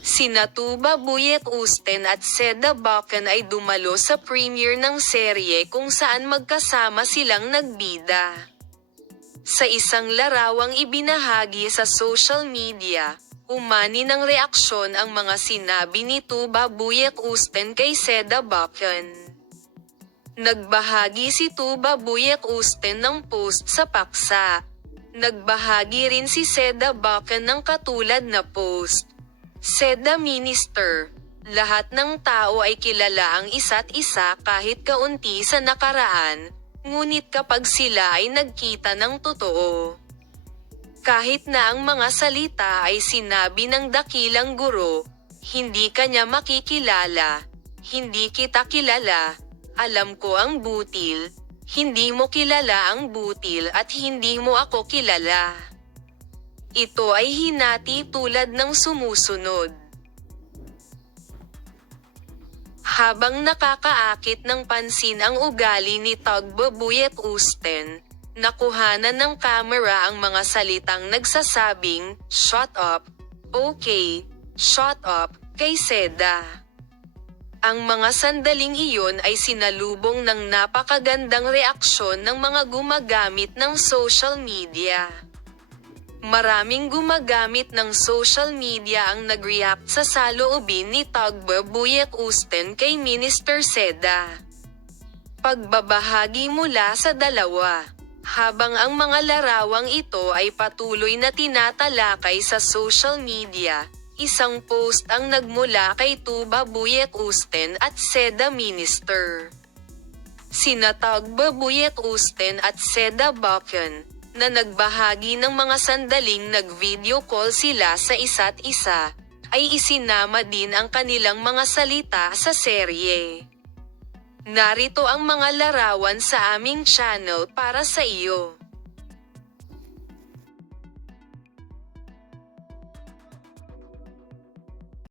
Sina Tuba Buick-Usten at Seda Bacan ay dumalo sa premiere ng serye kung saan magkasama silang nagbida. Sa isang larawang ibinahagi sa social media, umani ng reaksyon ang mga sinabi ni Tuba Buick-Usten kay Seda Bacan. Nagbahagi si Tuba Buick-Usten ng post sa paksa. Nagbahagi rin si Seda Bacan ng katulad na post. Seda Minister, lahat ng tao ay kilala ang isa't isa kahit kaunti sa nakaraan, ngunit kapag sila ay nagkita ng totoo. Kahit na ang mga salita ay sinabi ng dakilang guro, hindi kanya makikilala, hindi kita kilala, alam ko ang butil, hindi mo kilala ang butil at hindi mo ako kilala. Ito ay hinati tulad ng sumusunod. Habang nakakaakit ng pansin ang ugali ni Tuba Buick-Usten, nakuhanan ng kamera ang mga salitang nagsasabing, "Shut up, okay, shut up," kay Seda. Ang mga sandaling iyon ay sinalubong ng napakagandang reaksyon ng mga gumagamit ng social media. Maraming gumagamit ng social media ang nag-react sa saloobin ni Tuba Buick-Usten kay Minister Seda. Pagbabahagi mula sa dalawa. Habang ang mga larawang ito ay patuloy na tinatalakay sa social media, isang post ang nagmula kay Tuba Buick-Usten at Seda Minister. Sina Tuba Buick-Usten at Seda Bacan, na nagbahagi ng mga sandaling nag-video call sila sa isa't isa, ay isinama din ang kanilang mga salita sa serye. Narito ang mga larawan sa aming channel para sa iyo.